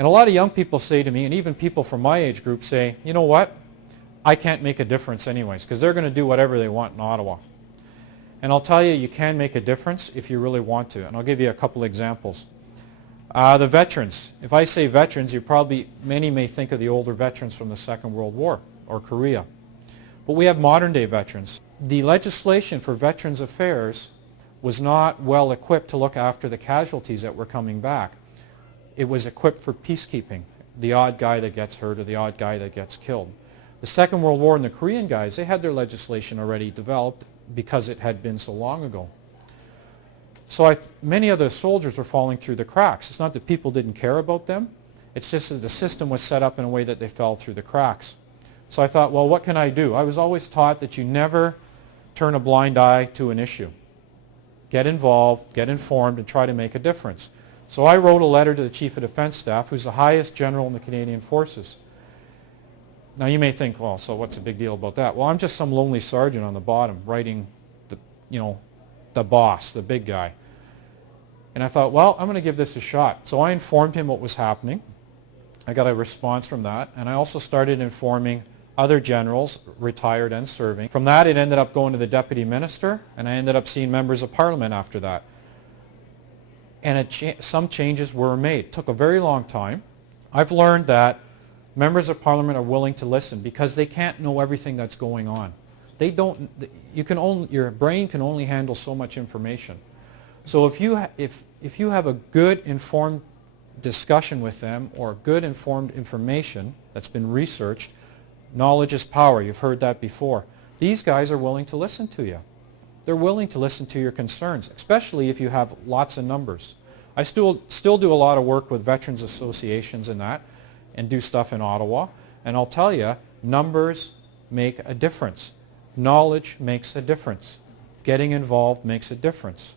And a lot of young people say to me, and even people from my age group say, you know what, I can't make a difference anyways, because they're going to do whatever they want in Ottawa. And I'll tell you, you can make a difference if you really want to. And I'll give you a couple examples. The veterans. If I say veterans, many may think of the older veterans from the Second World War or Korea. But we have modern day veterans. The legislation for Veterans Affairs was not well equipped to look after the casualties that were coming back. It was equipped for peacekeeping, the odd guy that gets hurt or the odd guy that gets killed. The Second World War and the Korean guys, they had their legislation already developed because it had been so long ago. So many of the soldiers were falling through the cracks. It's not that people didn't care about them. It's just that the system was set up in a way that they fell through the cracks. So I thought, well, what can I do? I was always taught that you never turn a blind eye to an issue. Get involved, get informed, and try to make a difference. So I wrote a letter to the Chief of Defense Staff, who's the highest general in the Canadian Forces. Now you may think, well, so what's the big deal about that? Well, I'm just some lonely sergeant on the bottom writing the boss, the big guy. And I thought, well, I'm going to give this a shot. So I informed him what was happening. I got a response from that. And I also started informing other generals, retired and serving. From that, it ended up going to the deputy minister, and I ended up seeing members of parliament after that. And some changes were made. It took a very long time. I've learned that members of parliament are willing to listen because they can't know everything that's going on. They don't. Your brain can only handle so much information. So if you have a good informed discussion with them or good informed information that's been researched, knowledge is power. You've heard that before. These guys are willing to listen to you. They're willing to listen to your concerns, especially if you have lots of numbers. I still do a lot of work with veterans associations and that, and do stuff in Ottawa. And I'll tell you, numbers make a difference. Knowledge makes a difference. Getting involved makes a difference.